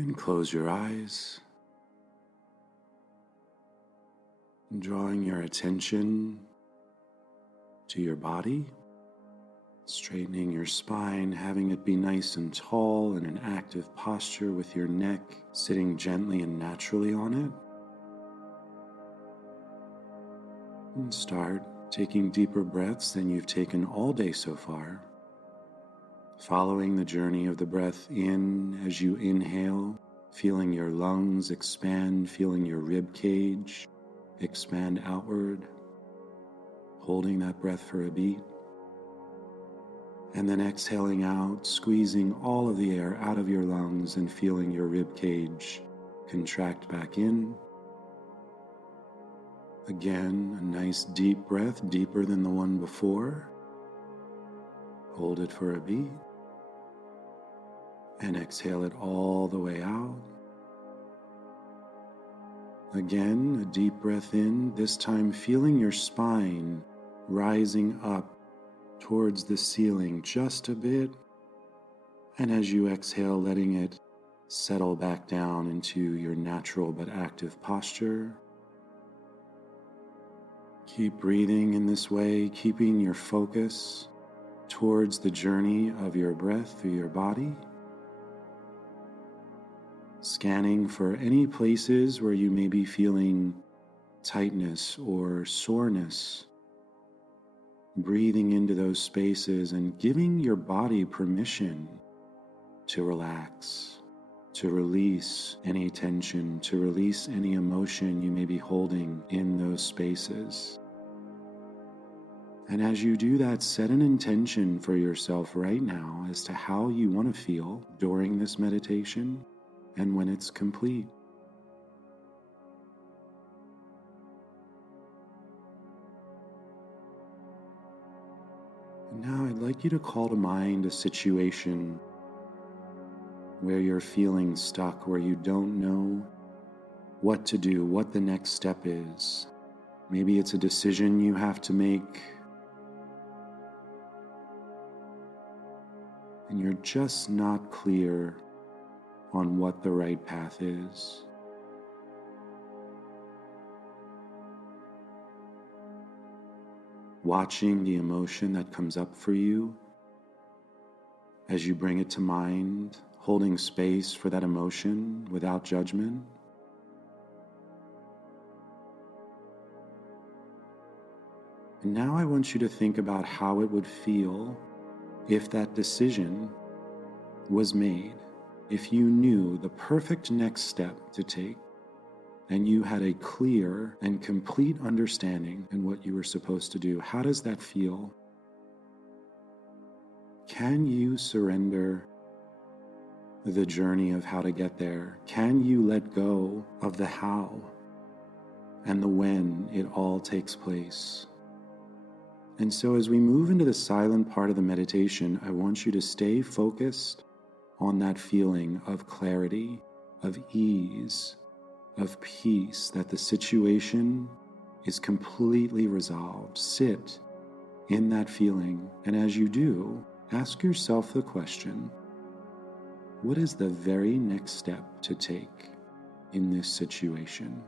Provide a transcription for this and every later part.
And close your eyes, drawing your attention to your body, straightening your spine, having it be nice and tall in an active posture with your neck sitting gently and naturally on it. And start taking deeper breaths than you've taken all day so far, following the journey of the breath in as you inhale, feeling your lungs expand, feeling your rib cage expand outward, holding that breath for a beat, and then exhaling out, squeezing all of the air out of your lungs and feeling your rib cage contract back in. Again, a nice deep breath, deeper than the one before. Hold it for a beat, and exhale it all the way out. Again, a deep breath in, this time feeling your spine rising up towards the ceiling just a bit, and as you exhale, letting it settle back down into your natural but active posture. Keep breathing in this way, keeping your focus towards the journey of your breath through your body. Scanning for any places where you may be feeling tightness or soreness. Breathing into those spaces and giving your body permission to relax, to release any tension, to release any emotion you may be holding in those spaces. And as you do that, set an intention for yourself right now as to how you want to feel during this meditation and when it's complete. And now I'd like you to call to mind a situation where you're feeling stuck, where you don't know what to do, what the next step is. Maybe it's a decision you have to make, and you're just not clear on what the right path is. Watching the emotion that comes up for you as you bring it to mind, holding space for that emotion without judgment. And now I want you to think about how it would feel if that decision was made, if you knew the perfect next step to take, and you had a clear and complete understanding in what you were supposed to do. How does that feel? Can you surrender the journey of how to get there? Can you let go of the how and the when it all takes place? And so as we move into the silent part of the meditation, I want you to stay focused on that feeling of clarity, of ease, of peace, that the situation is completely resolved. Sit in that feeling, and as you do, ask yourself the question, what is the very next step to take in this situation?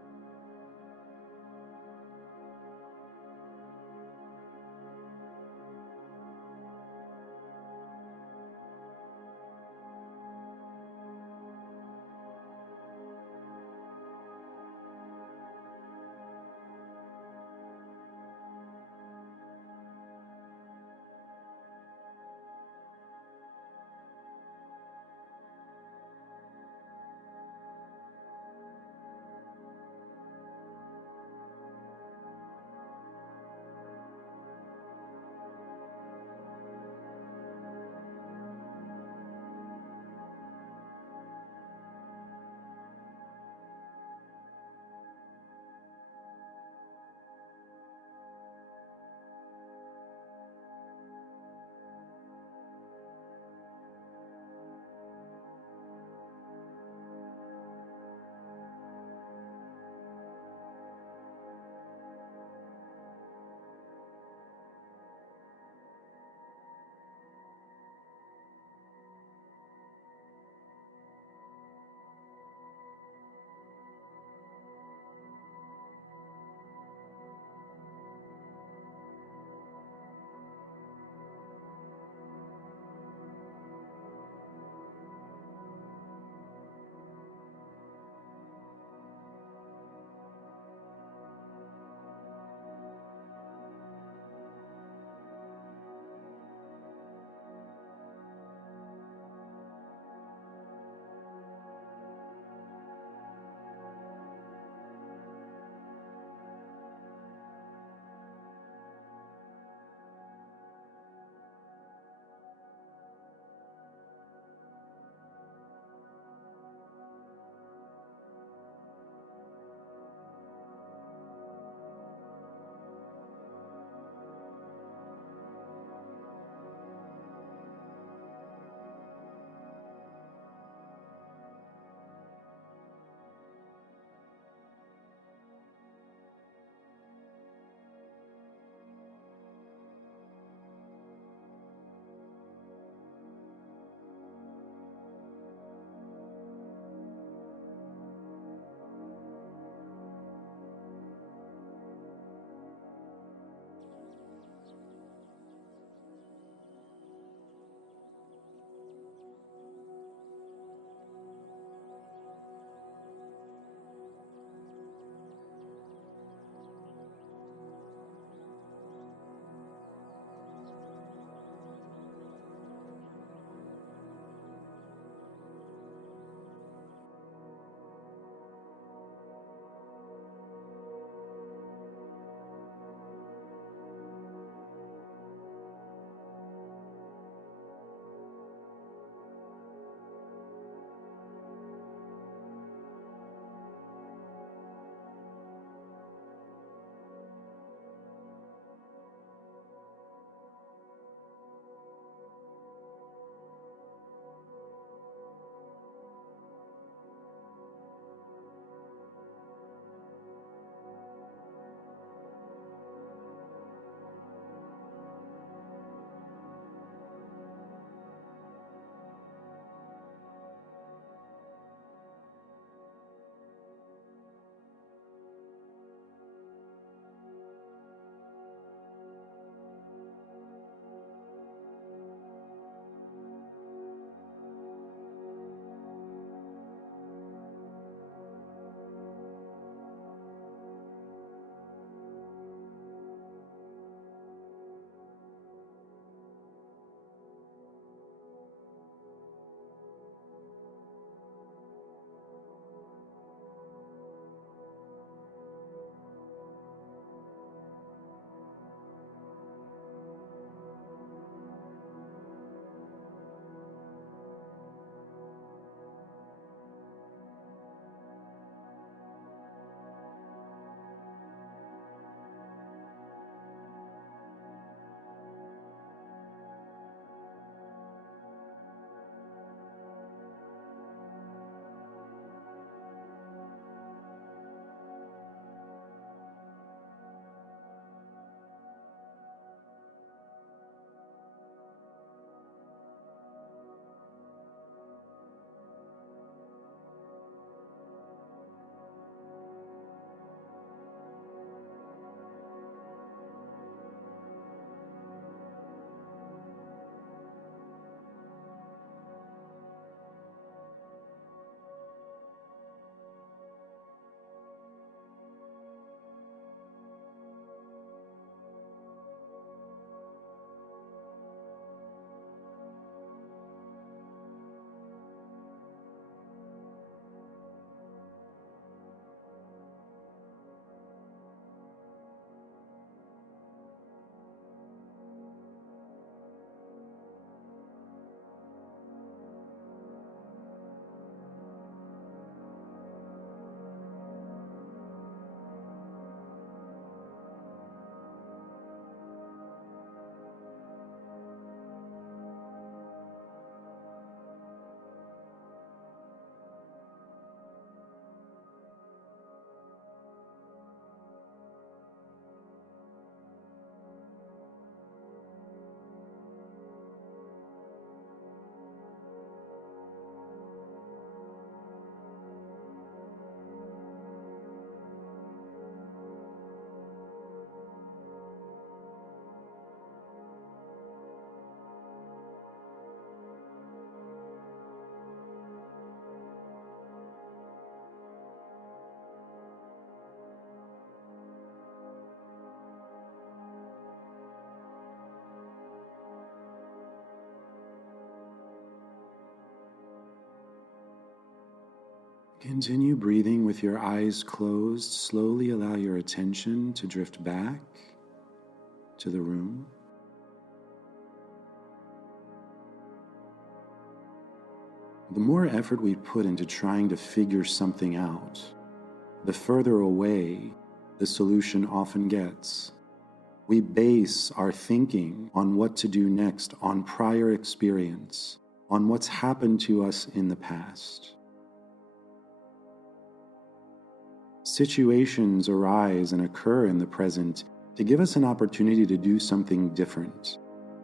Continue breathing with your eyes closed. Slowly allow your attention to drift back to the room. The more effort we put into trying to figure something out, the further away the solution often gets. We base our thinking on what to do next on prior experience, on what's happened to us in the past. Situations arise and occur in the present to give us an opportunity to do something different,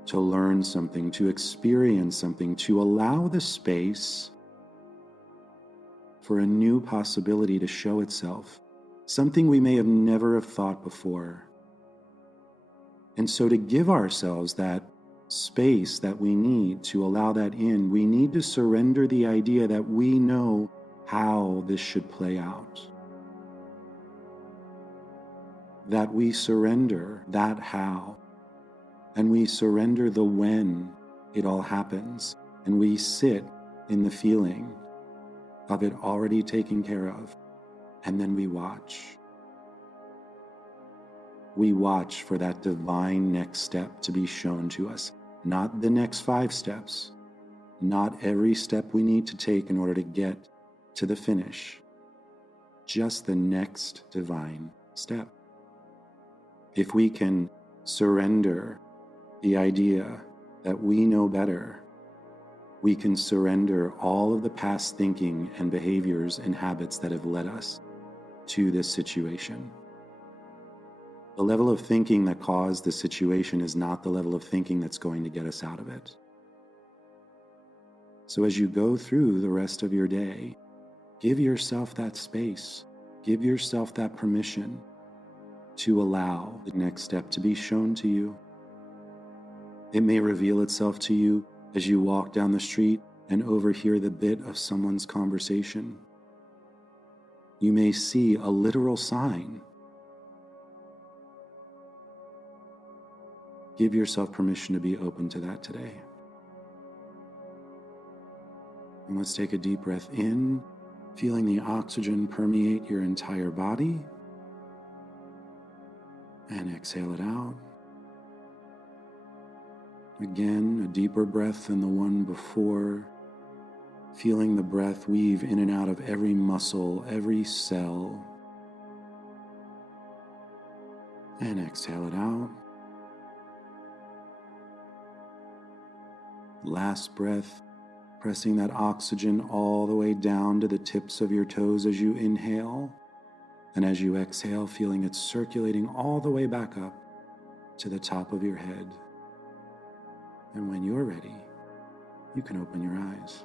to learn something, to experience something, to allow the space for a new possibility to show itself, something we may have never have thought before. And so to give ourselves that space that we need to allow that in, we need to surrender the idea that we know how this should play out. That we surrender that how, and we surrender the when it all happens, and we sit in the feeling of it already taken care of, and then we watch. We watch for that divine next step to be shown to us, not the next 5 steps, not every step we need to take in order to get to the finish, just the next divine step. If we can surrender the idea that we know better, we can surrender all of the past thinking and behaviors and habits that have led us to this situation. The level of thinking that caused the situation is not the level of thinking that's going to get us out of it. So as you go through the rest of your day, give yourself that space, give yourself that permission to allow the next step to be shown to you. It may reveal itself to you as you walk down the street and overhear the bit of someone's conversation. You may see a literal sign. Give yourself permission to be open to that today. And let's take a deep breath in, feeling the oxygen permeate your entire body. And exhale it out. Again, a deeper breath than the one before, feeling the breath weave in and out of every muscle, every cell. And exhale it out. Last breath, pressing that oxygen all the way down to the tips of your toes as you inhale. And as you exhale, feeling it circulating all the way back up to the top of your head. And when you're ready, you can open your eyes.